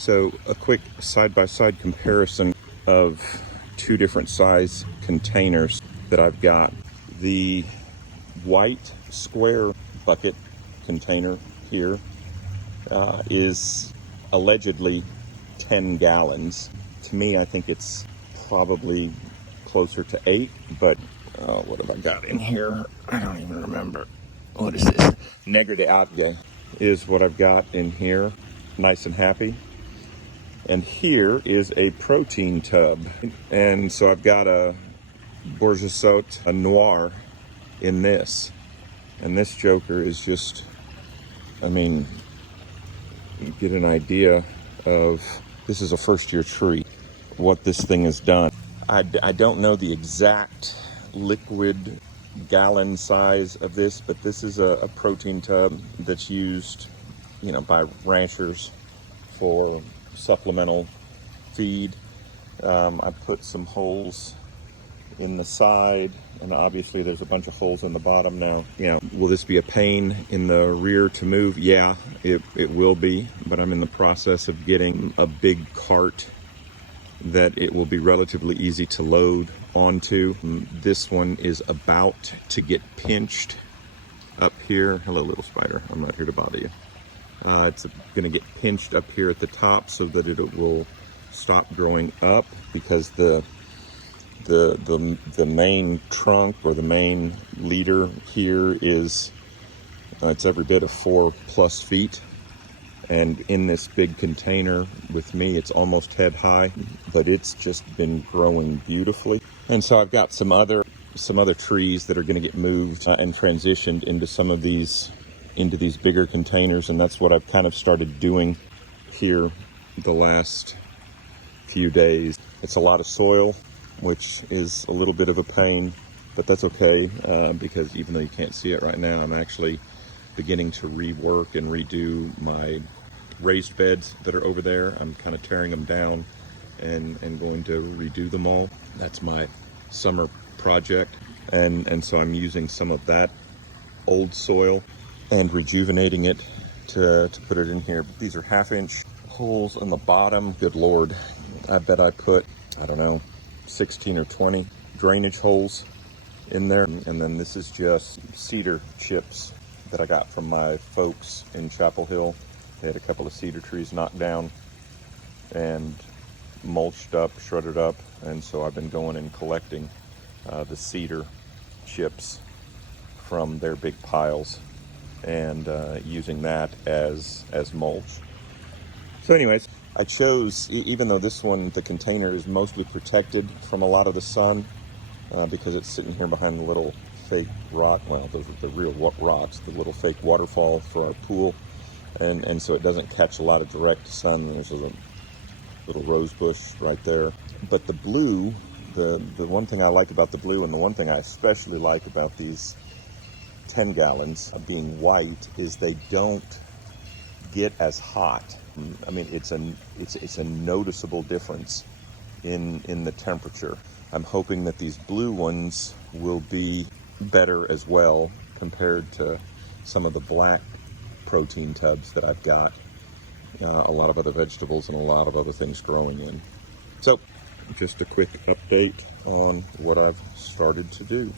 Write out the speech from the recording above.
So a quick side-by-side comparison of two different size containers that I've got. The white square bucket container here is allegedly 10 gallons. To me, I think it's probably closer to 8, but what have I got in here? I don't even remember. What is this? Negre de Algue is what I've got in here. Nice and happy. And here is a protein tub. And so I've got a Bourgeois, a Noir in this. And this joker is just, I mean, you get an idea of, this is a first-year tree, what this thing has done. I don't know the exact liquid gallon size of this, but this is a protein tub that's used, you know, by ranchers for supplemental feed. I put some holes in the side, and obviously there's a bunch of holes in the bottom now. You know, will this be a pain in the rear to move? Yeah, it will be, but I'm in the process of getting a big cart that it will be relatively easy to load onto. This one is about to get pinched up here. Hello, little spider. I'm not here to bother you. It's going to get pinched up here at the top so that it will stop growing up, because the main trunk, or the main leader here, is it's every bit of 4+ feet. And in this big container with me, it's almost head high, but it's just been growing beautifully. And so I've got some other trees that are going to get moved and transitioned into these bigger containers, and that's what I've kind of started doing here the last few days. It's a lot of soil, which is a little bit of a pain, but that's okay, because even though you can't see it right now, I'm actually beginning to rework and redo my raised beds that are over there. I'm kind of tearing them down and going to redo them all. That's my summer project, and so I'm using some of that old soil and rejuvenating it to put it in here. But these are 1/2-inch holes in the bottom. Good Lord, I bet I put, I don't know, 16 or 20 drainage holes in there. And then this is just cedar chips that I got from my folks in Chapel Hill. They had a couple of cedar trees knocked down and mulched up, shredded up, and so I've been going and collecting the cedar chips from their big piles and using that as mulch. So anyways, I chose, even though this one, the container is mostly protected from a lot of the sun, because it's sitting here behind the little fake rock, well, those are the real rocks, the little fake waterfall for our pool, and so it doesn't catch a lot of direct sun. There's a little rose bush right there. But the blue, the one thing I like about the blue, and the one thing I especially like about these 10 gallons of being white, is they don't get as hot. I mean, it's a noticeable difference in the temperature. I'm hoping that these blue ones will be better as well compared to some of the black protein tubs that I've got a lot of other vegetables and a lot of other things growing in. So just a quick update on what I've started to do.